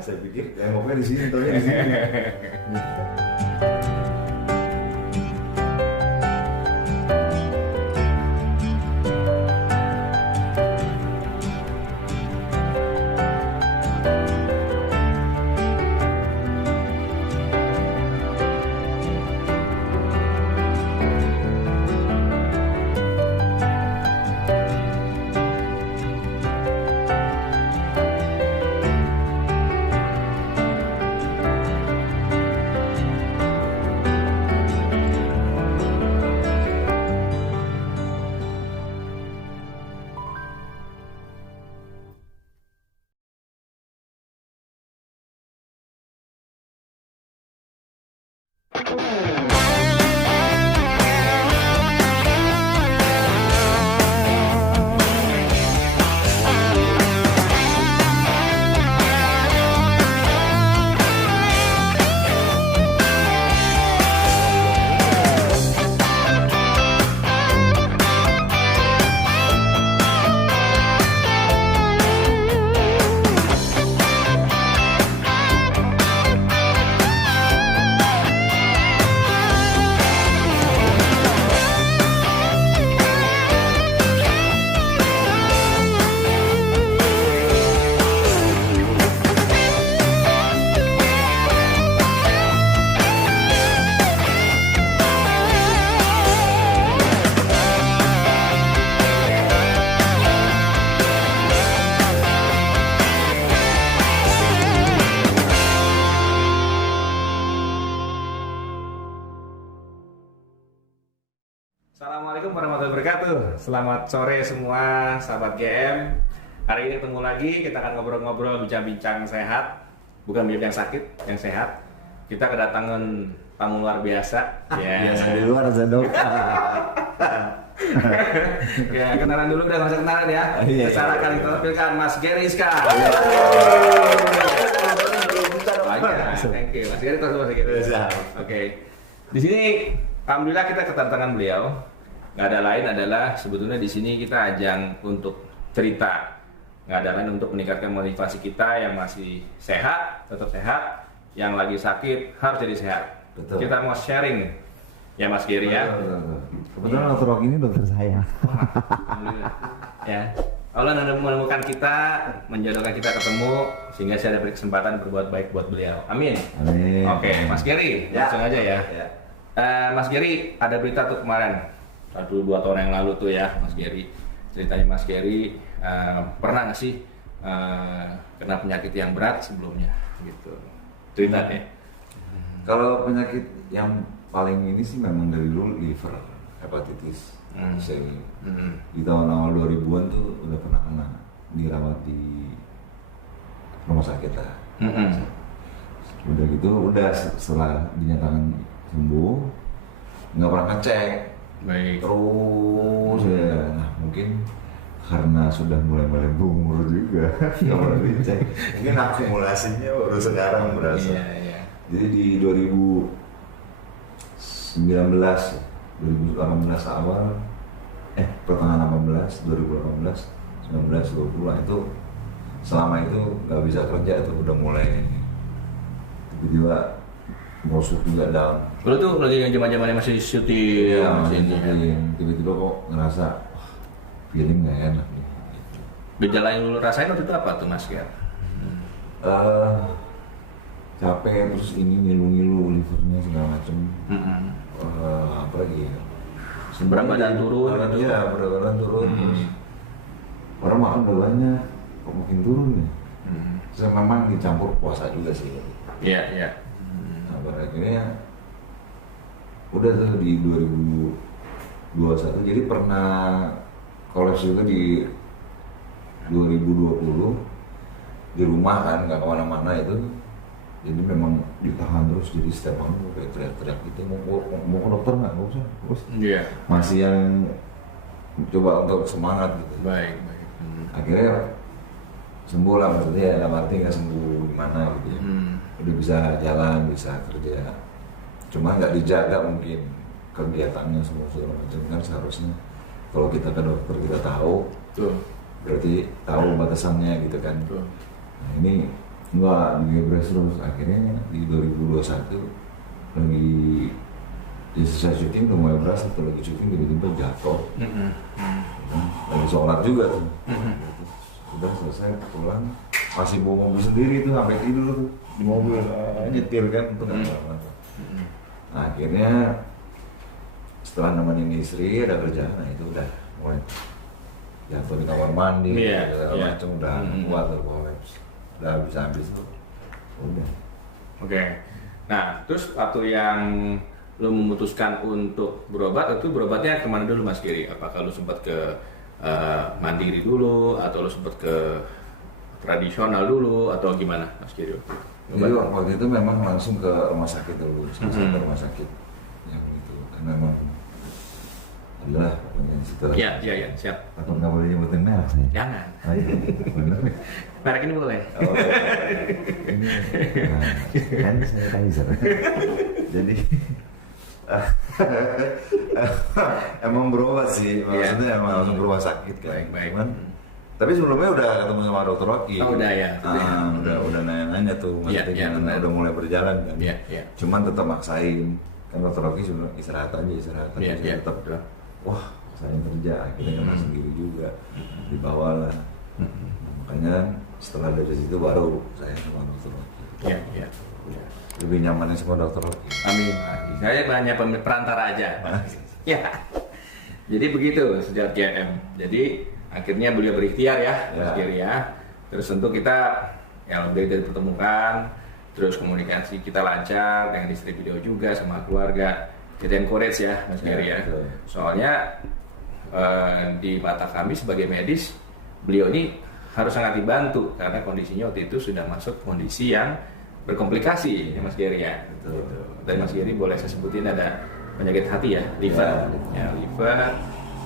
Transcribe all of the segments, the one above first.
Saya pikir temboknya di sini, tapi di sini. Assalamualaikum warahmatullahi wabarakatuh. Selamat sore semua sahabat GM. Hari ini ketemu lagi, kita akan ngobrol-ngobrol, bincang-bincang sehat. Bukan bincang sakit, yang sehat. Kita kedatangan tamu luar biasa. Biasa di luar aja dok. Ya, kenalan dulu, udah nggak usah kenalan ya. Iya. Secara kali kita tampilkan Mas Gary Ska. Thank you. Mas Gary, terus Mas Gary. Oke. Di sini alhamdulillah kita kedatangan beliau. Nggak ada lain adalah sebetulnya di sini kita ajang untuk cerita. Nggak ada lain untuk meningkatkan motivasi kita yang masih sehat, tetap sehat. Yang lagi sakit harus jadi sehat. Betul. Kita mau sharing ya Mas Gary ya. Kebetulan dokter Rock ini dokter saya. Alhamdulillah. Ya. Allah menemukan kita, menjodohkan kita ketemu sehingga saya dapat kesempatan berbuat baik buat beliau. Amin. Amin. Oke, Mas Gary, Ya. langsung aja ya. Ya. Mas Gary, ada berita tuh kemarin, 2 tahun yang lalu tuh ya, Mas Gary. Ceritanya Mas Gary pernah nggak sih kena penyakit yang berat sebelumnya, gitu? Cerita deh. Kalau penyakit yang paling ini sih memang dari dulu liver, hepatitis. C. Di tahun awal 2000-an tuh udah pernah kena, dirawat di rumah sakit lah. Udah gitu, udah setelah dinyatakan sembuh, nggak pernah ngecek. Baik. Terus ya, nah mungkin karena sudah mulai berumur juga, nggak pernah dicek. Mungkin akumulasinya baru sekarang berasa. Iya. Jadi di 2018 awal, pertengahan 2018, 19, 20 itu selama itu nggak bisa kerja tuh udah mulai tiba-tiba merosot juga down. Lu tuh lagi yang zaman-zamannya masih syuting, Tiba-tiba kok ngerasa feeling nggak enak nih. Gejala yang lu rasain waktu itu apa tuh Mas Gary? Capek, terus ini ngilu-ngilu livernya segala macem. Apa lagi ya? Berat badan turun gitu? Iya, berat badan turun. Terus orang makan udah banyak, kok makin turun ya? Saya memang dicampur puasa juga sih. Iya. Nah, pada akhirnya udah tuh di 2021, jadi pernah kolaps juga di 2020 di rumah kan, nggak kemana-mana itu. Jadi memang ditahan terus, jadi setiap malam kayak teriak-teriak gitu, mau ke dokter nggak usah, terus masih yang coba untuk semangat gitu. Baik. Akhirnya sembuh lah, maksudnya dalam arti nggak sembuh gimana gitu ya. Udah bisa jalan, bisa kerja, cuma nggak dijaga mungkin kegiatannya semua segala macam kan. Seharusnya kalau kita ke dokter kita tahu, Tuh. berarti tahu batasannya gitu kan. Tuh. Nah, ini Enggak, digebres terus. Akhirnya di 2021 lagi selesai syuting udah mulai berasa tuh lagi syuting tiba-tiba jatuh. Lagi sholat juga tuh. Udah selesai pulang masih bawa mobil sendiri tuh sampai tidur tuh di mobil nyetir kan untuk akhirnya setelah nemenin istri ada kerjaan, nah itu udah mulai jatuh di kamar mandi, macam udah kuat tuh kolaps, udah habis tuh, udah. Oke. Nah, terus waktu yang lo memutuskan untuk berobat, itu berobatnya kemana dulu Mas Giri? Apakah lo sempat ke mandiri dulu, atau lo sempat ke tradisional dulu, atau gimana Mas Giri? Jadi waktu itu memang langsung ke rumah sakit dulu, ke rumah sakit yang itu, kan memang adalah pokoknya situ. Iya, siap. Takut nggak boleh nyebutin merek nih. Jangan. Oh, iya, bener. Merek ini boleh. Oh, ini kan saya Kaiser. Jadi emang berobat sih, maksudnya emang langsung ke rumah sakit kan. Baik. Tapi sebelumnya udah ketemu sama dokter Rocky. Oh, udah ya. Udah nanya-nanya tuh, maksudnya udah mulai berjalan kan. Iya. Cuman tetap maksain, kan dokter Rocky sudah istirahat aja. Tetap wah saya kerja, akhirnya kena sendiri juga, dibawa lah. Makanya setelah dari situ baru saya sama dokter Rocky. Iya. Lebih nyamannya sama dokter Rocky. Amin. Saya hanya perantara aja. Ya. Jadi begitu sejak GM. Jadi akhirnya beliau berikhtiar ya, Mas Giri ya. Terus tentu kita yang lebih dari pertemukan, terus komunikasi kita lancar dengan istri beliau juga sama keluarga. Kita encourage ya, Mas Giri ya. Soalnya di mata kami sebagai medis, beliau ini harus sangat dibantu karena kondisinya waktu itu sudah masuk kondisi yang berkomplikasi, ya Mas Giri ya. Dan Mas Giri boleh saya sebutin ada penyakit hati ya, liver. Liver.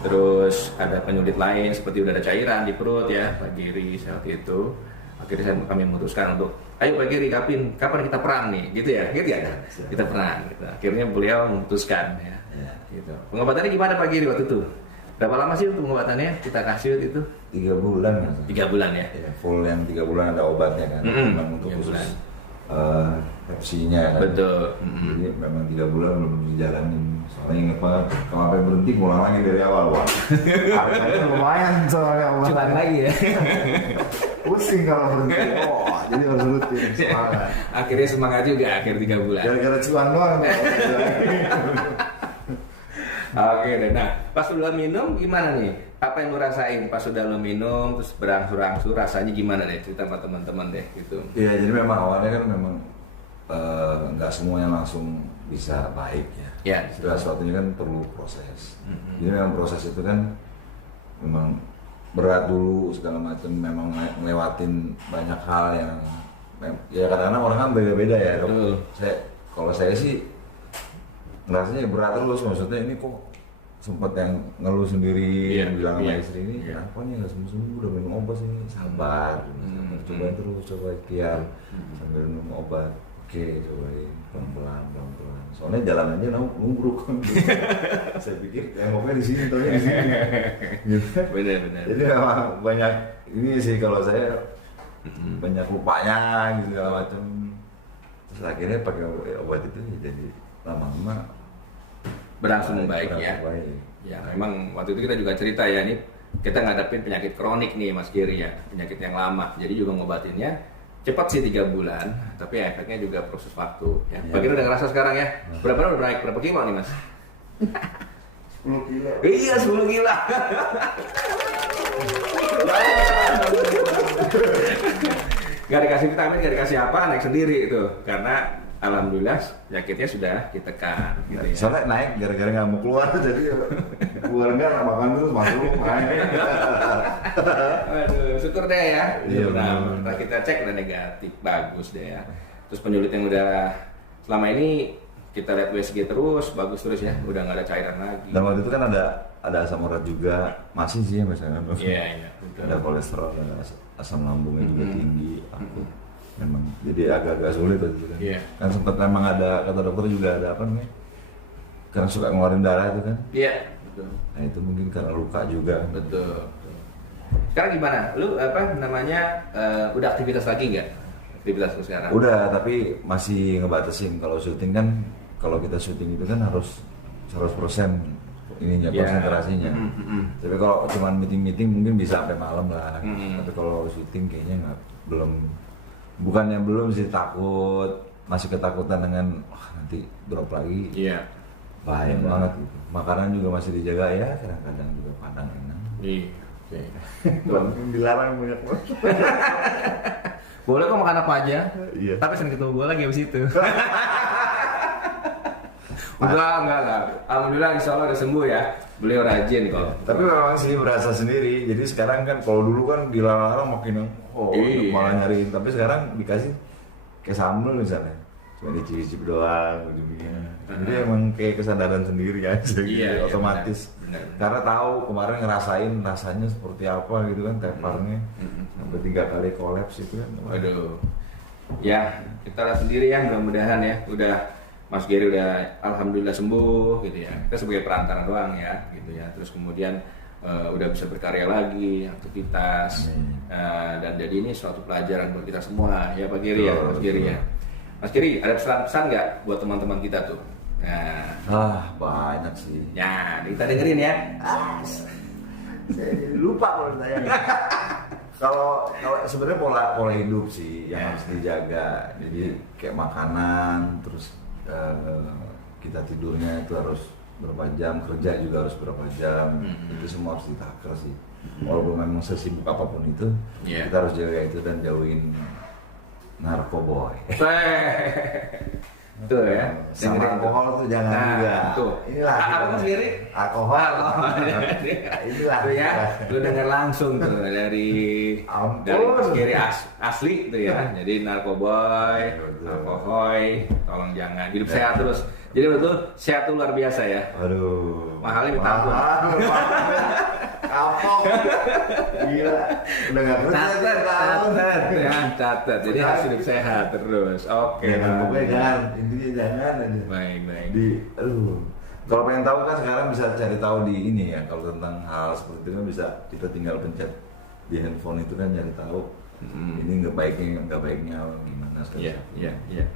Terus ada penyulit lain seperti udah ada cairan di perut ya, Pak Giri saat itu. Akhirnya kami memutuskan untuk, ayo Pak Giri, kapan kita perang nih, gitu ya. Kita perang. Gitu. Akhirnya beliau memutuskan ya. Gitu. Pengobatannya gimana Pak Giri waktu itu? Berapa lama sih pengobatannya kita kasih waktu itu? 3 bulan. 3 bulan ya. Full yang 3 bulan ada obatnya kan. Memang untuk khusus Pepsi-nya kan. Betul. Jadi memang 3 bulan belum dijalanin. Soalnya inget banget kalau sampai berhenti ngulang lagi dari awal. Wah, harganya lumayan soalnya. Cuman lagi ya. Pusing kalau berhenti. Jadi harus rutin. Semangat. Akhirnya semangat juga akhir 3 bulan. Gara-gara cuan doang. Oke deh, nah pas udah minum gimana nih? Apa yang lu rasain pas sudah lu minum terus berangsur-angsur rasanya gimana deh? Cerita sama teman-teman deh gitu. Iya, jadi memang awalnya kan memang nggak semuanya langsung bisa baik ya. Ya. Segala sesuatunya kan perlu proses. Jadi memang proses itu kan memang berat dulu segala macam, memang ngelewatin banyak hal yang ya kadang-kadang orang kan beda-beda ya. Kalau saya sih rasanya berat terus, maksudnya ini kok sempat yang ngeluh sendiri, bilang sama istri ini kenapa nih nggak sembuh-sembuh, udah minum obat sih, sabar, coba terus, coba ikhtiar sambil minum obat, oke cobain pelan-pelan, soalnya jalan aja nunggu saya pikir yang ngobrol di sini, tapi di sini, benar. jadi memang banyak ini sih kalau saya banyak lupanya gitu segala macam, terus akhirnya pakai obat itu jadi lama-lama berangsur membaik ya. Ya memang waktu itu kita juga cerita ya, nih kita ngadepin penyakit kronik nih Mas Giri ya, penyakit yang lama. Jadi juga ngobatinnya cepat sih 3 bulan, tapi efeknya juga proses waktu. Ya. Pak Giri udah ngerasa sekarang ya? Berapa naik? Berapa kilo nih Mas? 10 kilo. Iya 10 kilo. Gak dikasih vitamin, gak dikasih apa, naik sendiri itu karena alhamdulillah penyakitnya sudah ditekan gitu ya. Soalnya naik gara-gara nggak mau keluar, jadi keluar nggak makan terus masuk naik. Aduh, syukur deh ya. Iya, Nah, kita cek udah negatif, bagus deh ya. Terus penyulit yang udah selama ini kita lihat USG terus, bagus terus ya, udah nggak ada cairan lagi. Dan waktu itu kan ada asam urat juga, masih sih ya misalnya. Iya. Ada kolesterol, ada asam lambungnya juga tinggi. Memang jadi agak-agak sulit waktu itu kan. Kan sempat memang ada, kata dokter juga ada apa namanya, karena suka ngeluarin darah itu kan. Iya, betul. Nah itu mungkin karena luka juga. Betul. Sekarang gimana? Lu apa namanya udah aktivitas lagi nggak? aktivitas lu sekarang? Udah, tapi masih ngebatasin. Kalau syuting kan, kalau kita syuting itu kan harus 100% ininya, konsentrasinya. Tapi kalau cuma meeting mungkin bisa sampai malam lah. Tapi kalau syuting kayaknya belum sih, masih ketakutan dengan nanti drop lagi. Iya. Bahaya banget gitu. Makanan juga masih dijaga ya, kadang-kadang juga padang enak. Iya. Dilarang banyak banget. Boleh kok makan apa aja. Iya. Tapi sering ketemu gue lagi abis itu. Enggak lah. Alhamdulillah insya Allah udah sembuh ya. Beliau rajin kok. Tapi memang sih berasa sendiri. Jadi sekarang kan kalau dulu kan dilarang makin malah nyariin. Tapi sekarang dikasih kayak sambal misalnya. Cuma dicicip doang ujungnya. Jadi emang kayak kesadaran sendiri aja gitu, otomatis. Benar. Karena tahu kemarin ngerasain rasanya seperti apa gitu kan, teparnya sampai 3 kali kolaps itu kan. Waduh. Ya, kita lihat sendiri ya, mudah-mudahan ya. Udah Mas Gary udah alhamdulillah sembuh gitu ya. Kita sebagai perantara doang ya gitu ya. Terus kemudian udah bisa berkarya lagi, aktivitas. Dan jadi ini suatu pelajaran buat kita semua ya Pak Gary ya, Mas Gary ya. Mas Gary, ada pesan-pesan nggak buat teman-teman kita tuh? Nah, banyak sih. Ya, kita dengerin ya. Saya lupa kalau saya. Kalau sebenarnya pola hidup sih yang harus dijaga. Jadi kayak makanan, terus kita tidurnya itu harus berapa jam, kerja juga harus berapa jam. Itu semua harus ditakar sih. Walaupun memang sesibuk apapun itu, kita harus jaga itu dan jauhin narkoboy. Tuh ya. Sama alkohol tuh jangan juga. Tuh. Inilah apa Mas Gary? Alkohol. Inilah. Tuh ya. Lu dengar langsung tuh dari Mas Gary asli tuh ya. Jadi narkoboy, alkohol, tolong jangan. Hidup sehat terus. Jadi betul sehat tuh luar biasa ya. Aduh. Mahalnya minta ampun. Kapok. Gila. Udah enggak kerja. Catat. Jadi harus hidup sehat terus. Oke. Pokoknya jangan, intinya jangan aja. Baik. Kalau pengen tahu kan sekarang bisa cari tahu di ini ya. Kalau tentang hal seperti itu kan bisa kita tinggal pencet di handphone itu kan cari tahu. Ini nggak baiknya gimana sekarang. Iya.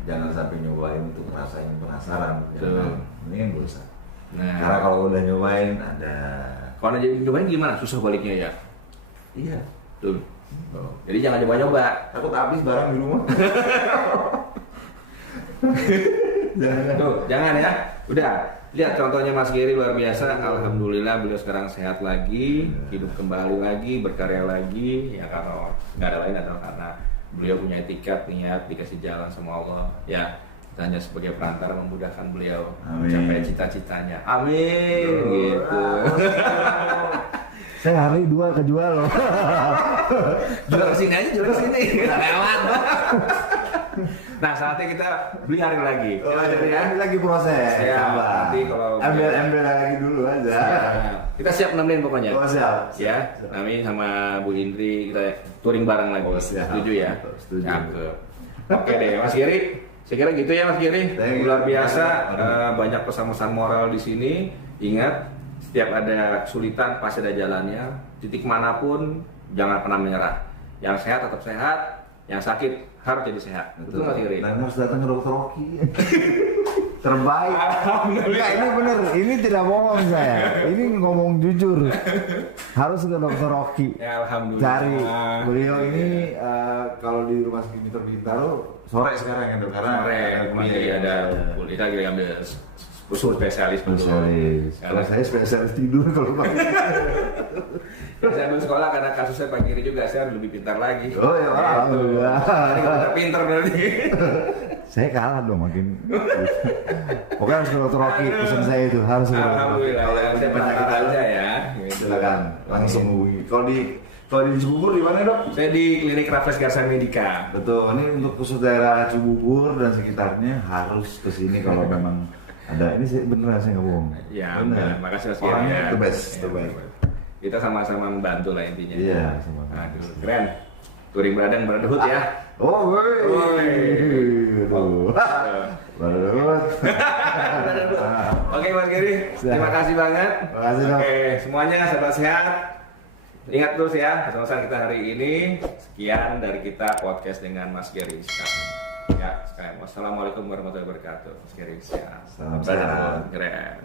Jangan sampai nyobain untuk ngerasain penasaran. Jangan. Ini yang gue usah. Nah. Karena kalau udah nyobain ada. Kalau nyobain gimana? Susah baliknya ya. Iya. Tuh. Jadi jangan coba-coba. Takut habis barang di rumah. Jangan ya. Udah. Lihat contohnya Mas Gary luar biasa. Alhamdulillah beliau sekarang sehat lagi, hidup kembali lagi, berkarya lagi. Ya karena nggak ada lain adalah karena beliau punya etikat, niat, dikasih jalan sama Allah. Ya. Kita hanya sebagai perantara memudahkan beliau mencapai cita-citanya. Amin. Gitu. Saya hari 2 kejual loh. Jual kesini aja, jual kesini. Lewat. Nah saatnya kita beli hari lagi. Ambil lagi proses. Ya, nanti kalau ambil lagi dulu aja. Kita siap nemenin pokoknya. Siap. Ya, kami sama Bu Indri kita touring bareng lagi. Setuju ya? Setuju. Cakep. Oke deh, Mas Gary. Saya kira gitu ya Mas Gary. Luar biasa, banyak pesan-pesan moral di sini. Ingat, setiap ada kesulitan pasti ada jalannya. Titik manapun jangan pernah menyerah. Yang sehat tetap sehat, yang sakit harus jadi sehat. Betul Mas Gary? Dan harus datang ke Dokter Rocky. Terbaik. Enggak, ini bener, ini tidak bohong saya. Ini ngomong jujur. Harus ke Dokter Rocky. Ya alhamdulillah. Cari beliau ini kalau di rumah sakit Dr. Bintaro sore sekarang ya dok, karena sore ada kuliah lagi ambil spesialis. Kalau saya spesialis tidur kalau pagi. Saya ambil sekolah karena kasusnya Pak Giri juga, saya harus lebih pintar lagi. Oh ya, alhamdulillah. Pintar berarti. Saya kalah dong makin. Pokoknya harus ke Dokter Rocky, pesan saya itu harus ke Dokter Rocky. Alhamdulillah, saya penyakit aja ya. Silakan langsung hubungi. Kalau di Cibubur di mana dok? Saya di Klinik Raffles Garsa Medica. Betul, ini untuk khusus daerah Cibubur dan sekitarnya harus ke sini kalau memang ada. Ini beneran saya nggak bohong. Ya, benar. Makasih Mas Giri. Orangnya ya. the best, terbaik. Kita sama-sama membantu lah intinya. Iya, sama. Aduh, keren. Touring Brotherhood ya. Oh, woi. Brotherhood. Oke Mas Giri, terima kasih banget. Terima kasih dok. Oke, semuanya sahabat sehat. Ingat terus ya, pesan-pesan kita hari ini. Sekian dari kita podcast dengan Mas Gary. Ya, sekalian. Wassalamualaikum warahmatullahi wabarakatuh. Mas Gary. Salam sehat. Keren.